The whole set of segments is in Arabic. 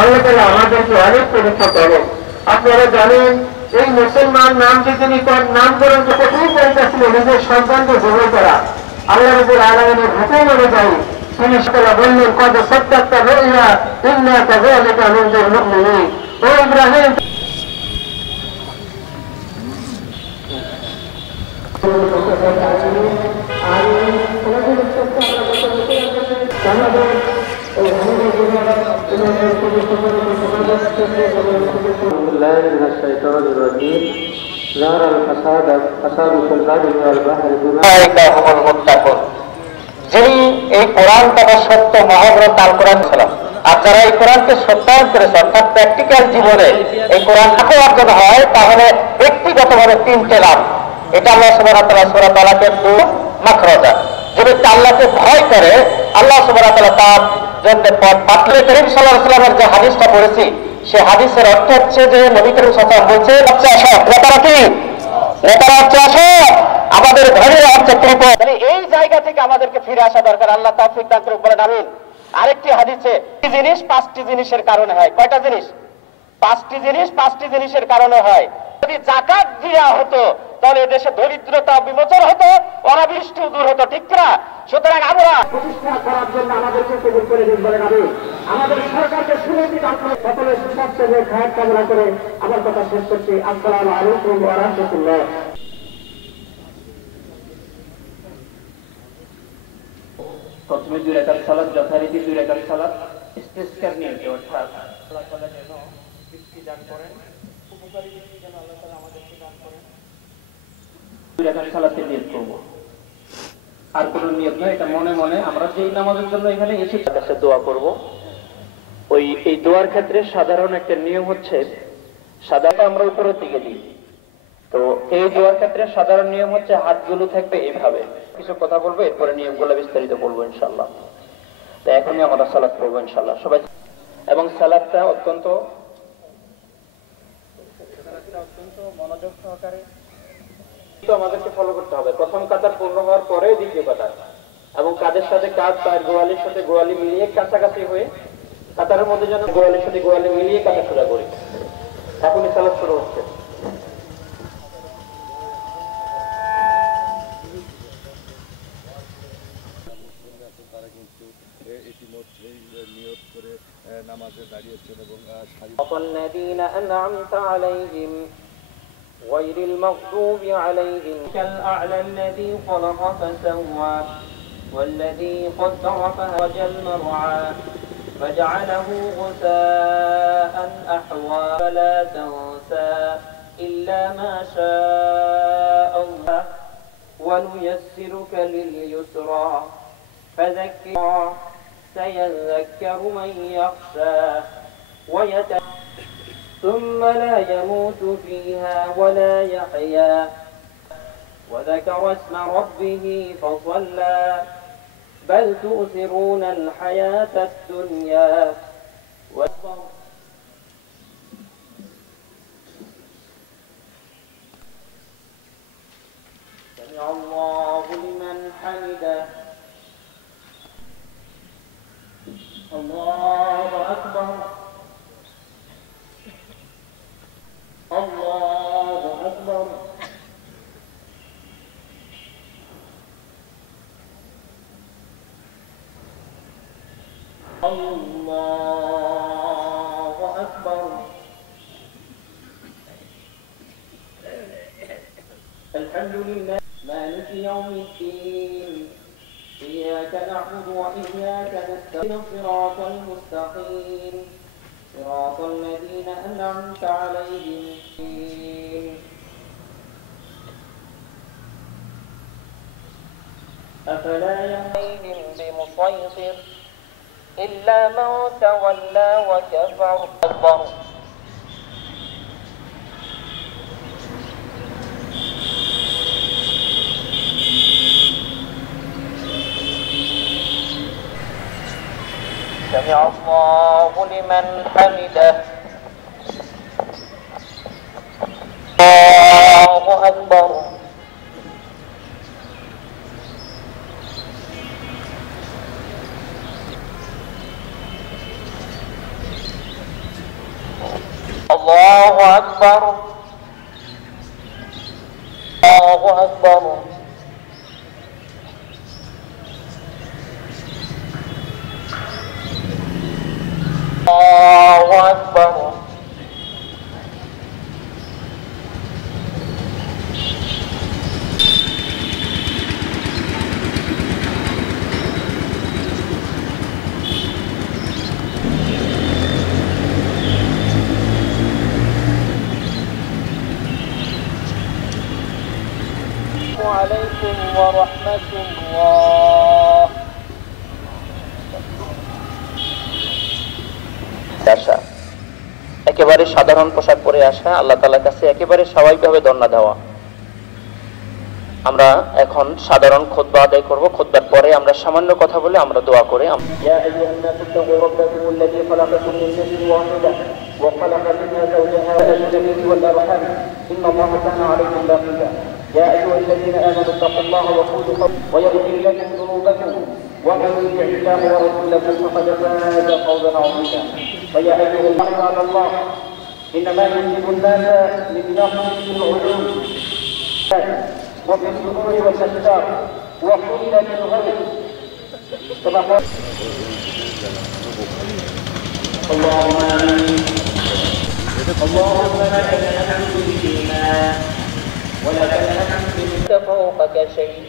আল্লাহ তাআলা আমাদেরকে অনেক পরীক্ষা করেন। আপনারা জানেন এই মুসলমান নামটি তিনি নামকরণ যে কঠিন পরীক্ষা ছিল, নিজের সন্তানকে জবাই করা। আল্লাহ রাব্বুল আলামিনের হুকুম অনুযায়ী তিনি সকলে বললেন, কদ সাদ্দাকতা রুইয়া ইন্না কাযালিকা নুনজিল মুমিনিন। ও ইব্রাহিম, যিনি এই কোরআনটাকে সত্য মহাগ্রন্থ আল কোরআন ছিলাম, আর যারা এই কোরআনকে সত্যায়ন করেছে অর্থাৎ প্র্যাকটিক্যাল জীবনে এই কোরআন অর্জন হয়, তাহলে ব্যক্তিগতভাবে তিনটে লাভ। এটা আল্লাহ সুবহানাহু ওয়া তাআলা সূরা তালাকে মাখরাজা, যে ব্যক্তি আল্লাহকে ভয় করে আল্লাহ সুবহানাহু ওয়া তাআলা তার জন্য পথ পাতলে। করিম সাল্লাল্লাহু আলাইহি ওয়াসাল্লামের যে হাদিসটা পড়েছি, সে হাদিসের অর্থ হচ্ছে যে নবী করিম সাল্লাল্লাহু আলাইহি ওয়াসাল্লাম বলছে, আচ্ছা আসো নেতারা, কি নেতারা হচ্ছে আসো, আমাদের ঘরে হচ্ছে কৃপা। এই জায়গা থেকে আমাদেরকে ফিরে আসা দরকার। আল্লাহ তৌফিক দান করুন, বলেন আমিন। আরেকটি হাদিসে জিনিস পাঁচটি জিনিসের কারণে হয়। কয়টা জিনিস? পাঁচটি জিনিস পাঁচটি জিনিসের কারণে হয়। যদি যাকাত দেওয়া হতো তাহলে দেশে দরিদ্রতা বিমোচন হতো, অনাবৃষ্টি দূর হতো, ঠিক না? সুতরাং আমরা প্রতিষ্ঠা করার জন্য আমাদেরকে কবুল করে দিন, বলেন আমিন। আমাদের সরকারকে সুনীতি দান করে সকলের সুস্বাস্থ্য খায়াত কামনা করে আমার কথা শেষ করছি। আসসালামু আলাইকুম ওয়া রাহমাতুল্লাহ। প্রথমে 2 রাকাত সালাত, যথারীতি 2 রাকাত সালাত ইস্তিসকার নিয়ে, অর্থাৎ আল্লাহ তাআলা যেন বৃষ্টি দান করেন, উপকারী বৃষ্টি যেন আল্লাহ তাআলা আমাদেরকে দান করেন। 2 রাকাত সালাতের নিয়ত করব, আর কোনো নিয়ত নয়। এটা মনে মনে আমরা যেই নামাজের জন্য এখানে এসে কাছে দোয়া করব। এই দোয়ার ক্ষেত্রে সাধারণ একটা নিয়ম হচ্ছে, সাধারণত আমরা উপরের দিকে দিই, তো এই দোয়ার ক্ষেত্রে সাধারণ নিয়ম হচ্ছে হাতগুলো থাকবে এইভাবে। কিছু কথা বলবো, এরপরে নিয়মগুলো বিস্তারিত বলবো ইনশাআল্লাহ। তো এখনই আমরা সালাত করবো ইনশাআল্লাহ সবাই। এবং সালাতটা অত্যন্ত মনোযোগ সহকারে আমাদেরকে ফলো করতে হবে। প্রথম কাতার পূর্ণ হওয়ার পরে দ্বিতীয় কাতার, এবং কাদের সাথে কাজ, পায়ের গোয়ালির সাথে গোয়ালি মিলিয়ে কাছাকাছি হয়ে কাতারের মধ্যে যেন গোয়ালির সাথে গোয়ালি মিলিয়ে কাতার সোজা করি। এখনই সালাত শুরু হচ্ছে। الذين أنعمت عليهم غير المغضوب عليهم كالأعلى الذي خلق فسوى والذي قدر فهرج المرعى فجعله غثاء أحوى فلا تنسى إلا ما شاء الله ونيسرك لليسرى فذكر سيذكر من يخشى ثم لا يموت فيها ولا يحيا وذكر اسم ربه فصلى بل تؤثرون الحياة الدنيا سمع الله لمن حمده الله أكبر الله أكبر الله أكبر الحمد لله مالك يوم الدين إياك نعبد وإياك نستعين صراط المستقيم صراط الذين أنعمت عليهم أفلا يهديهم بمسيطر إلا من تولى وكفر أكبر سمع الله لمن حمده الله أكبر الله أكبر الله أكبر الله أكبر عليكم ورحمة الله আসা একেবারে সাধারণ পোশাক পরে আসা আল্লাহ তাআলার কাছে একেবারে স্বাভাবিকভাবে ধন্যবাদ দেওয়া। আমরা এখন সাধারণ খুতবা আদায় করব। খুতবার পরে আমরা সামান্য কথা বলে আমরা দোয়া করে يا أيها الناس اتقوا ربكم الذي خلقكم من نفس واحدة وخلق منها زوجها والنبي والأرحام إن الله كان عليكم رقيبا يا أيها الذين آمنوا اتقوا الله وقولوا قولا ويغفر لكم ذنوبكم ومن يطع الله ورسوله فقد فاز فوزا عظيما فيا أيها عباد الله إنما يجب الناس من نقص العلوم وفي الصدور والأشجار وقلة الغيب كما قال اللهم آمين اللهم لك الحمد بالإيمان ولك الحمد ليس فوقك شيء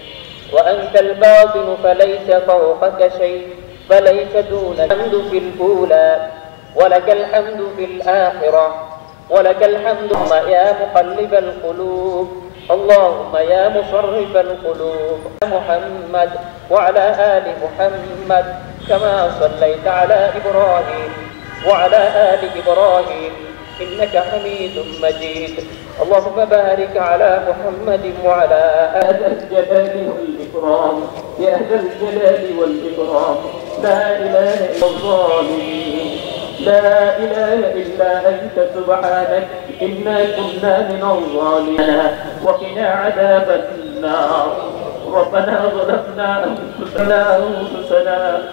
وأنت الباطن فليس فوقك شيء فليس دون الحمد في الأولى ولك الحمد في الآخرة ولك الحمد يا مقلب القلوب اللهم يا مصرف القلوب محمد وعلى آل محمد كما صليت على إبراهيم وعلى آل إبراهيم إنك حميد مجيد اللهم بارك على محمد وعلى آل الجلال والإكرام يا ذا الجلال والإكرام لا إله إلا الظالمين لا إله إلا أنت سبحانك إنا كنا من الظالمين وقنا عذاب النار ربنا ظلمنا أنفسنا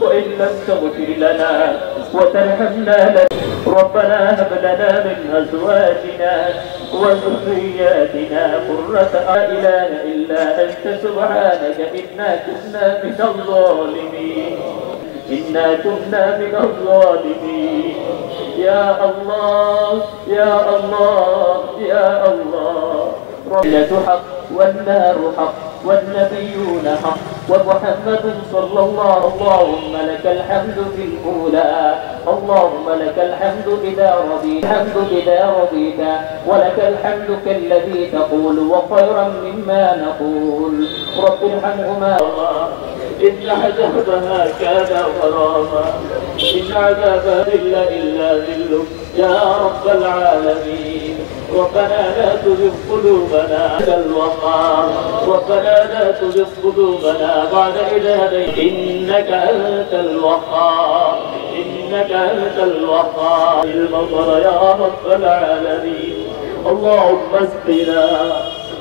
وإن لم تغفر لنا وترحمنا ربنا هب لنا من أزواجنا وذرياتنا قرة لا إله إلا أنت سبحانك إنا كنا من الظالمين إنا كنا من الظالمين يا الله يا الله يا الله ربنا حق والنار حق والنبيون حق ومحمد صلى الله اللهم لك الحمد في الأولى اللهم لك الحمد إذا رضيت الحمد إذا رضيت ولك الحمد كالذي تقول وخيرا مما نقول رب ارحمهما إن عذابها كان غراما إن عذابها إلا ذل يا رب العالمين ربنا لا تزغ قلوبنا الوقار ربنا لا تزغ قلوبنا بعد إذ هديتنا إنك أنت الوقار إنك أنت الوقار المطر يا رب العالمين اللهم اسقنا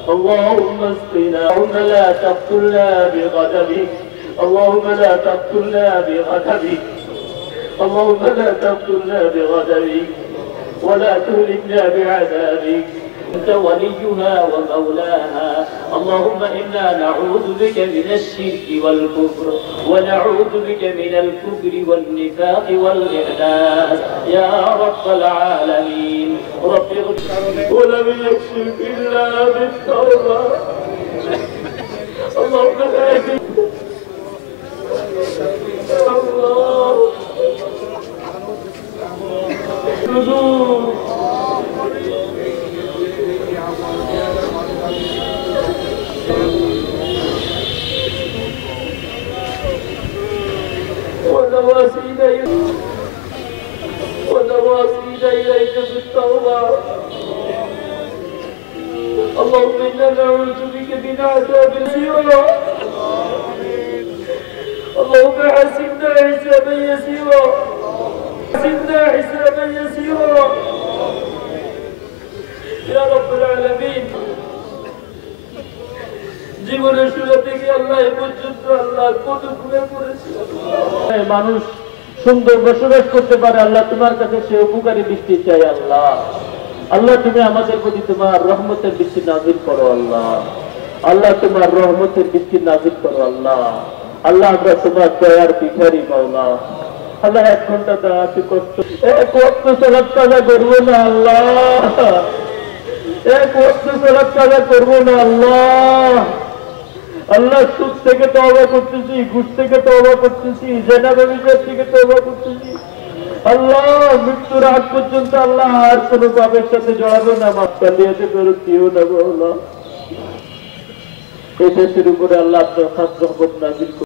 اللهم اسقنا اللهم لا تقتلنا بغضبك اللهم لا تقتلنا بغضبك اللهم لا تقتلنا بغضبك ولا تهلكنا بعذابك أنت وليها ومولاها اللهم إنا نعوذ بك من الشرك والكفر ونعوذ بك من الكفر والنفاق والإعداد يا رب العالمين رب اغفر ولم يكشف إلا بالتوبة اللهم لا الله ونواسينا إليك بالتوبة اللهم إنا نعوذ بك من عذاب يسيرا اللهم حسبنا حسابا يسيرا حسبنا حسابا يسيرا يا رب العالمين জীবনের শুরু থেকে আল্লাহ পর্যন্ত আল্লাহ কত গুনাহ করেছি মানুষ সুন্দর বসবাস করতে পারে আল্লাহ তোমার কাছে সে উপকারী বৃষ্টি চাই আল্লাহ আল্লাহ তুমি আমাদের প্রতি তোমার রহমতের বৃষ্টি নাজিল করো আল্লাহ। আল্লাহ তোমার রহমতের বৃষ্টি নাজিল করো আল্লাহ। আল্লাহ আমরা তোমার দয়ার ভিখারি মাওলা। আল্লাহ 1 ঘন্টা দাঁড়াতে কষ্ট, 1 ওয়াক্ত সালাত কাজা করবো না আল্লাহ, 1 ওয়াক্ত সালাত কাজা করবো না আল্লাহ। আল্লাহ সুদ থেকে তওবা করতেছি, ঘুষ থেকে তওবা করতেছি, জেনা ব্যভিচার থেকে তওবা করতেছি আল্লাহ। মৃত্যুর আগ পর্যন্ত আল্লাহ আর কোন পাপের সাথে জড়াবো না, মাফ কালিয়াতে ফেরত দিও না আল্লাহ। এই দেশের উপরে আল্লাহ আপনার খাস রহমত নাজিল